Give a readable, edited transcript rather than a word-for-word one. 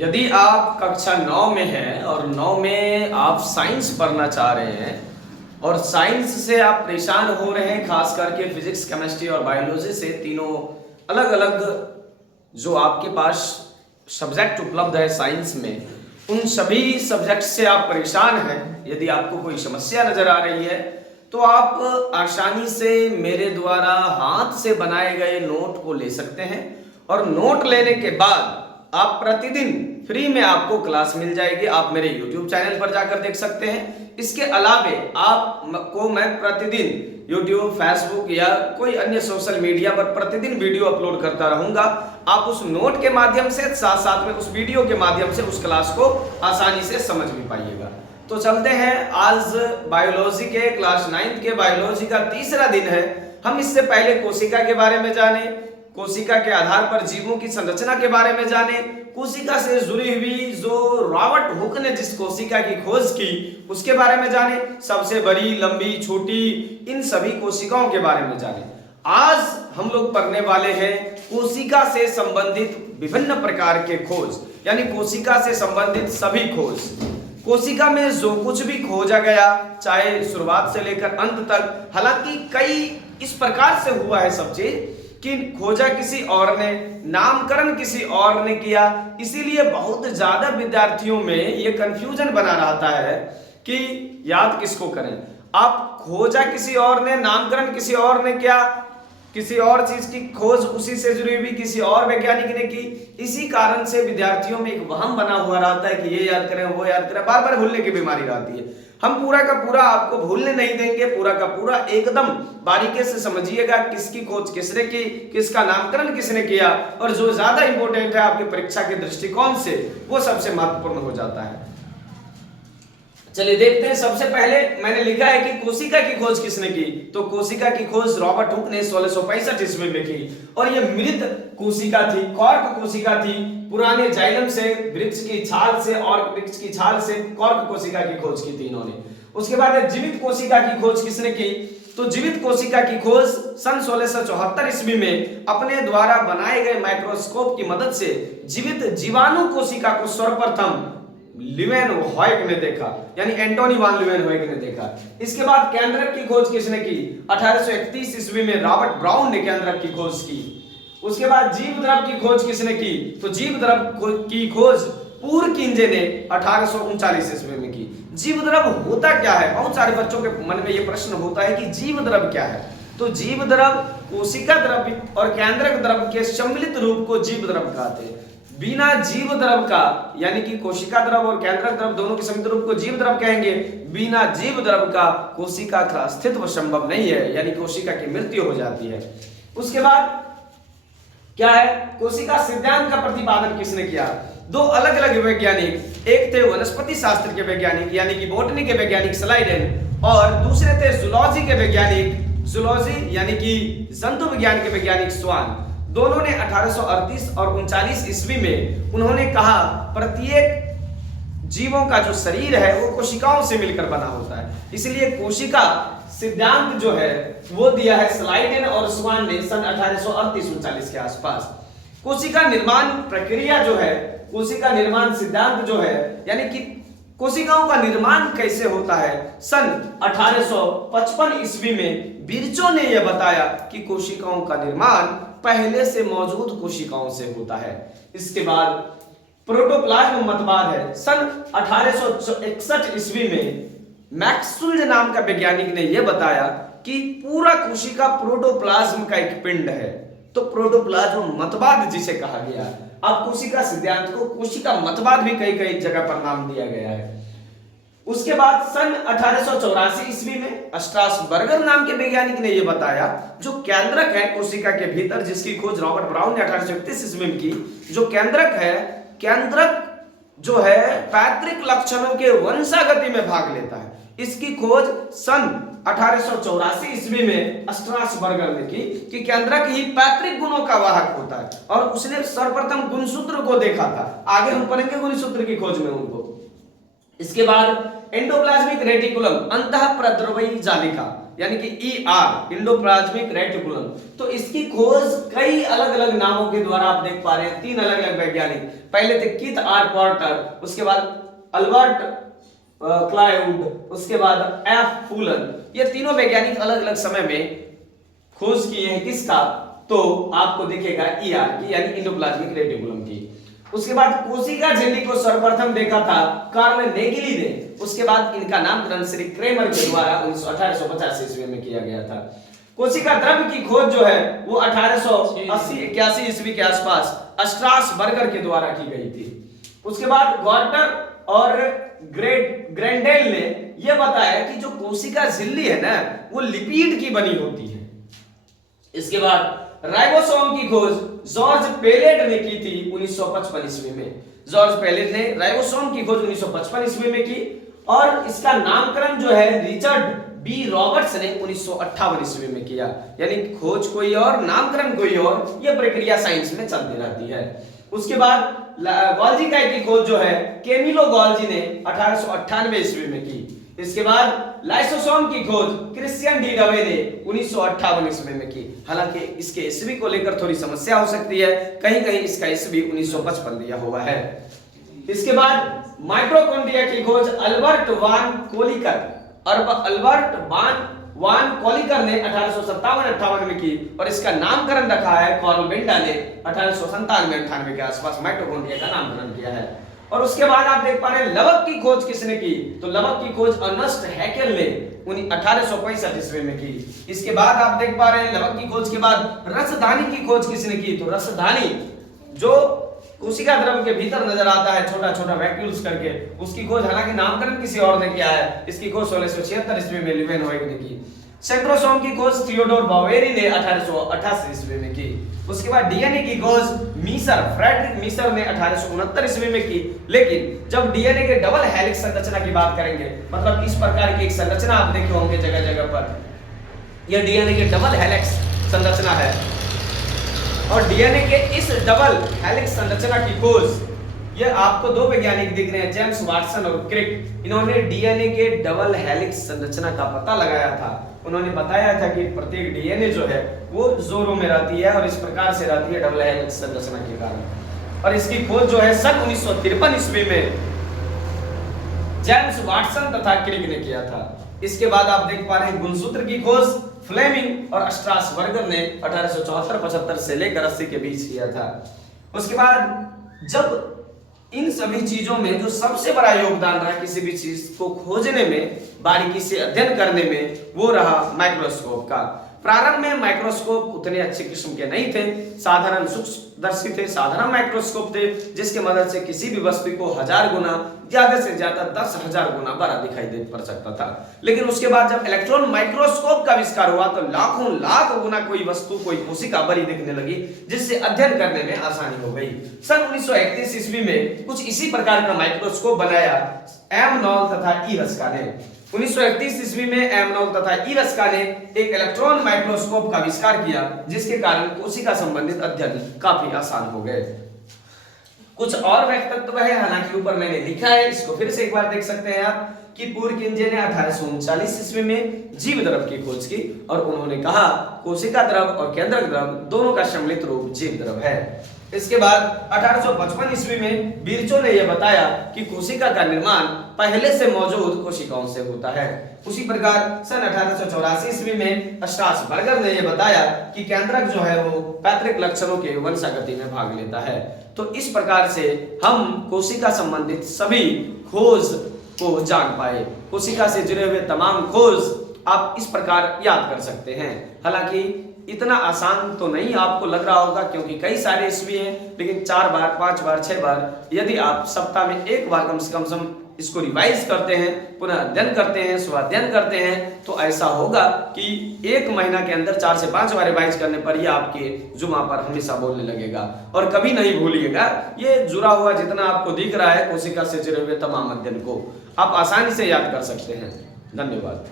यदि आप कक्षा 9 में हैं और 9 में आप साइंस पढ़ना चाह रहे हैं और साइंस से आप परेशान हो रहे हैं, खास करके फिजिक्स, केमिस्ट्री और बायोलॉजी से, तीनों अलग अलग जो आपके पास सब्जेक्ट उपलब्ध है साइंस में, उन सभी सब्जेक्ट से आप परेशान हैं, यदि आपको कोई समस्या नजर आ रही है तो आप आसानी से मेरे द्वारा हाथ से बनाए गए नोट को ले सकते हैं और नोट लेने के बाद आप प्रतिदिन फ्री में आपको क्लास मिल जाएगी। आप मेरे YouTube चैनल पर जाकर देख सकते हैं। इसके अलावे आपको मैं प्रतिदिन YouTube, Facebook या कोई अन्य सोशल मीडिया पर प्रतिदिन वीडियो अपलोड करता रहूंगा। आप उस नोट के माध्यम से साथ साथ में उस वीडियो के माध्यम से उस क्लास को आसानी से समझ भी पाइएगा। तो चलते हैं, आज बायोलॉजी के क्लास 9 के बायोलॉजी का तीसरा दिन है। हम इससे पहले कोशिका के बारे में जाने, कोशिका के आधार पर जीवों की संरचना के बारे में जाने, कोशिका से जुड़ी हुई जो रॉबर्ट हुक ने जिस कोशिका की खोज की उसके बारे में जाने, सबसे बड़ी, लंबी, छोटी, इन सभी कोशिकाओं के बारे में जाने। आज हम लोग पढ़ने वाले हैं कोशिका से संबंधित विभिन्न प्रकार के खोज, यानी कोशिका से संबंधित सभी खोज। कोशिका में जो कुछ भी खोजा गया, चाहे शुरुआत से लेकर अंत तक, हालांकि कई इस प्रकार से हुआ है सब चीज कि खोजा किसी और ने, नामकरण किसी और ने किया, इसीलिए बहुत ज्यादा विद्यार्थियों में ये कंफ्यूजन बना रहता है कि याद किसको करें। आप खोजा किसी और ने, नामकरण किसी और ने किया, किसी और चीज की खोज उसी से जुड़ी हुई किसी और वैज्ञानिक ने की। इसी कारण से विद्यार्थियों में एक वहम बना हुआ रहता है कि ये याद करें, वो याद करें, बार बार भूलने की बीमारी रहती है। हम पूरा का पूरा आपको भूलने नहीं देंगे, पूरा का पूरा एकदम बारीकी से समझिएगा किसकी खोज किसने की, किसका नामकरण किसने किया, और जो ज्यादा इंपॉर्टेंट है आपकी परीक्षा के दृष्टिकोण से वो सबसे महत्वपूर्ण हो जाता है। चलिए देखते हैं। सबसे पहले मैंने लिखा है कि कोशिका की खोज किसने की, तो कोशिका की खोज रॉबर्ट हुक ने 1665 ईस्वी में की और यह मृत कोशिका थी, कॉर्क कोशिका थी। पुराने जाइलम से, वृक्ष की छाल से और वृक्ष की छाल से कॉर्क कोशिका की खोज की थी इन्होंने। उसके बाद जीवित कोशिका की खोज किसने की, तो जीवित कोशिका की खोज सन 1674 ईस्वी में अपने द्वारा बनाए गए माइक्रोस्कोप की मदद से जीवित जीवाणु कोशिका को सर्वप्रथम ल्यूवेनहोइक ने देखा, यानी एंटोनी वान ल्यूवेनहोइक ने देखा। इसके बाद केंद्रक की खोज किसने की, 1831 ईस्वी में रॉबर्ट ब्राउन ने केंद्रक की खोज की। उसके बाद जीव द्रव की खोज किसने की, तो जीव द्रव की खोज पुरकिंजे ने 1839 ईस्वी में की। जीव द्रव होता क्या है, बहुत सारे बच्चों के मन में यह प्रश्न होता है कि जीव द्रव क्या है। तो जीव द्रव कोशिका द्रव और केंद्रक द्रव के सम्मिलित रूप को जीव द्रव कहते हैं। बिना जीव द्रव का, यानी कि कोशिका द्रव और केंद्रक द्रव दोनों के सम्मिलित रूप को जीव द्रव कहेंगे। बिना जीव द्रव का कोशिका का अस्तित्व संभव नहीं है, यानी कोशिका की मृत्यु हो जाती है। उसके बाद क्या है, कोशिका सिद्धांत का प्रतिपादन किसने किया, दो अलग अलग वैज्ञानिक, एक थे वनस्पति शास्त्र के वैज्ञानिक यानी कि बॉटनी के वैज्ञानिक स्लाइडेन, और दूसरे थे जूलॉजी के वैज्ञानिक, जूलॉजी यानी कि जंतु विज्ञान के वैज्ञानिक स्वान। दोनों ने 1838 और 39 ईस्वी में उन्होंने कहा प्रत्येक जीवों का जो शरीर है वो कोशिकाओं से मिलकर बना होता है, इसलिए कोशिका सिद्धांत जो है वो दिया है स्लाइडेन और स्वान ने सन 1838-39 के आसपास। कोशिका निर्माण प्रक्रिया जो है, कोशिका निर्माण सिद्धांत जो है, यानी कि कोशिकाओं का निर्माण कैसे होता है, सन 1855 ईस्वी में बिरचो ने यह बताया कि कोशिकाओं का निर्माण पहले से मौजूद कोशिकाओं से होता है। इसके बाद प्रोटोप्लाज्म मतवाद है। सन 1861 ईस्वी में मैक्सवेल नाम का वैज्ञानिक ने यह बताया कि पूरा कोशिका प्रोटोप्लाज्म का एक पिंड है, तो प्रोटोप्लाज्म मतवाद जिसे कहा गया। अब कोशिका सिद्धांत को कोशिका मतवाद भी कई कई जगह पर नाम दिया गया है। उसके बाद सन 1884 ईस्वी में स्ट्रासबर्गर नाम के वैज्ञानिक ने यह बताया जो केंद्रक है कोशिका के भीतर, जिसकी खोज रॉबर्ट ब्राउन ने 1831 ईस्वी में की। जो केंद्रक है, केंद्रक जो है पैतृक लक्षणों के वंशागति में भाग लेता है। इसकी खोज सन 1884 ईस्वी में स्ट्रासबर्गर ने की कि केंद्रक ही पैतृक गुणों का वाहक होता है, और उसने सर्वप्रथम गुणसूत्र को देखा था। आगे हम पढ़ेंगे गुणसूत्र की खोज में उनको। इसके बाद एंडोप्लाज्मिक रेटिकुलम, अंतःप्रद्रवी जालिका, यानी कि ER इंडोप्लाज्मिक रेटिकुलम। तो इसकी खोज कई अलग अलग नामों के द्वारा आप देख पा रहे हैं, 3 अलग अलग वैज्ञानिक, पहले थे कीथ आर पोर्टर, उसके बाद अल्बर्ट क्लाउड, उसके बाद F फूलन। ये तीनों वैज्ञानिक अलग अलग समय में खोज किए हैं किसका, तो आपको दिखेगा ER की यानी इंडोप्लाज्मिक रेटिकुलम की। उसके बाद कोशिका झिल्ली को सर्वप्रथम देखा था कार्ल नेगिली ने। उसके बाद इनका नामकरण श्री क्रेमर के द्वारा 1850 ईस्वी में किया गया था। कोशिका द्रव्य की खोज जो है वो 1880-81 ईस्वी के आसपास स्ट्रासबर्गर के द्वारा की गई थी। उसके बाद गॉर्टर और ग्रेंडेल ने यह बताया कि जो कोशिका झिल्ली है ना वो लिपिड की बनी होती है। इसके बाद राइबोसोम की खोज जॉर्ज पेलेट ने की थी 1955 ईस्वी में। जॉर्ज पेलेट ने राइबोसोम की खोज 1955 ईस्वी में की और इसका नामकरण जो है रिचर्ड बी रॉबर्ट्स ने 1958 ईस्वी में किया। यानी खोज कोई और, नामकरण कोई और, यह प्रक्रिया साइंस में चलती रहती है। उसके बाद गोल्जी की खोज जो है कैमिलो गोल्जी ने 1898 ईस्वी में की। इसके बाद लाइसोसोम की खोज क्रिश्चियन डी डवे ने 1958 ईस्वी में की। हालांकि इसके ईस्वी को लेकर थोड़ी समस्या हो सकती है, कहीं कहीं इसका ईस्वी 1955 दिया हुआ है। इसके बाद माइटोकॉन्ड्रिया की खोज अल्बर्ट वान कोलिकर ने 1857-58 में की और इसका नामकरण रखा है कार्ल बेंडा ने 1897-98 के आसपास माइटोकॉन्ड्रिया का नामकरण किया है। और उसके बाद आप देख पा रहे हैं लवक की खोज किसने की, तो लवक की खोज अर्नेस्ट हैकेल ने 1865 ईस्वी में की। इसके बाद आप देख पा रहे हैं लवक की खोज के बाद रसधानी की खोज किसने की, तो रसधानी जो कोशिका द्रव्य के भीतर नजर आता है छोटा छोटा वैक्यूल्स करके, उसकी खोज हालांकि नामकरण किसी और ने किया है। इसकी खोज 1676 ईस्वी में लीवेनहोइग ने की। सेंट्रोसोम की खोज थियोडोर बावेरी ने 1888 ईस्वी में की। उसके बाद डीएनए की खोज फ्रेडरिक मीसर ने 1869 ईस्वी में की। लेकिन जब डीएनए के डबल हेलिक्स संरचना की बात करेंगे, मतलब इस प्रकार की एक संरचना आप देखे होंगे जगह जगह पर, यह डीएनए के डबल हेलिक्स संरचना है और डीएनए के इस डबल हेलिक्स संरचना की खोज ये आपको दो वैज्ञानिक दिख रहे हैं, जेम्स वाटसन और क्रिक। इन्होंने डीएनए के डबल हेलिक्स संरचना का पता लगाया था। उन्होंने बताया था कि प्रत्येक डीएनए जो है वो जोरों में रहती है और इस प्रकार से रहती है डबल हेलिक्स संरचना के कारण। और इसकी खोज जो है सन 1953 ईस्वी में जेम्स वाटसन तथा क्रिक ने किया था। इसके बाद आप देख पा रहे हैं गुणसूत्र की खोज फ्लेमिंग और स्ट्रासबर्गर ने 1874-75 से लेकर 80 के बीच किया था। उसके बाद जब इन सभी चीजों में जो सबसे बड़ा योगदान रहा किसी भी चीज को खोजने में, बारीकी से अध्ययन करने में, वो रहा माइक्रोस्कोप का। प्रारंभ में माइक्रोस्कोप उतने अच्छे किस्म के नहीं थे, साधारण सूक्ष्मदर्शी थे, साधारण माइक्रोस्कोप थे जिसके मदद से किसी भी वस्तु को 1000 गुना, ज्यादा से ज्यादा 10,000 गुना बड़ा दिखाई दे पड़ सकता था। लेकिन उसके बाद जब इलेक्ट्रॉन माइक्रोस्कोप का आविष्कार हुआ तो लाखों लाख गुना कोई वस्तु, कोई कोशिका बड़ी दिखने लगी, जिससे अध्ययन करने में आसानी हो गई। सन 1931 ईस्वी में कुछ इसी प्रकार का माइक्रोस्कोप बनाया एम नॉल तथा ई रस्का ने। 1931 ईस्वी में एम नॉल तथा ई रस्का ने एक इलेक्ट्रॉन माइक्रोस्कोप का आविष्कार किया, जिसके कारण कोशिका संबंधित अध्ययन काफी आसान हो गए। कुछ और व्यक्तित्व है, हालांकि ऊपर मैंने लिखा है, इसको फिर से एक बार देख सकते हैं आप कि पुरकिंजे ने 1839 ईस्वी में जीव द्रव की खोज की और उन्होंने कहा कोशिका द्रव और केंद्रक द्रव दोनों का सम्मिलित रूप जीव द्रव है। इसके बाद 1855 ईस्वी में बिरचो ने यह बताया कि कोशिका का निर्माण पहले से मौजूद कोशिकाओं से होता है। उसी प्रकार सन 1884 ईस्वी में स्ट्रासबर्गर ने यह बताया कि केंद्रक जो है वो पैतृक लक्षणों के वंशागति में भाग लेता है। तो इस प्रकार से हम कोशिका संबंधित सभी खोज को जान पाए। कोशिका से जुड़े हुए तमाम खोज आप इस प्रकार याद कर सकते हैं। हालांकि इतना आसान तो नहीं आपको लग रहा होगा, क्योंकि कई सारे ईस्वी हैं, लेकिन 4 बार 5 बार 6 बार यदि आप सप्ताह में एक बार कम से कम इसको रिवाइज करते हैं, पुनः अध्ययन करते हैं, स्वाध्ययन करते हैं, तो ऐसा होगा कि 1 महीना के अंदर 4 से 5 बार रिवाइज करने पर ये आपके जुबान पर हमेशा बोलने लगेगा। और कभी नहीं भूलिएगा, ये जुड़ा हुआ जितना आपको दिख रहा है कोशिका से जुड़े हुए तमाम अध्ययन को आप आसानी से याद कर सकते हैं। धन्यवाद।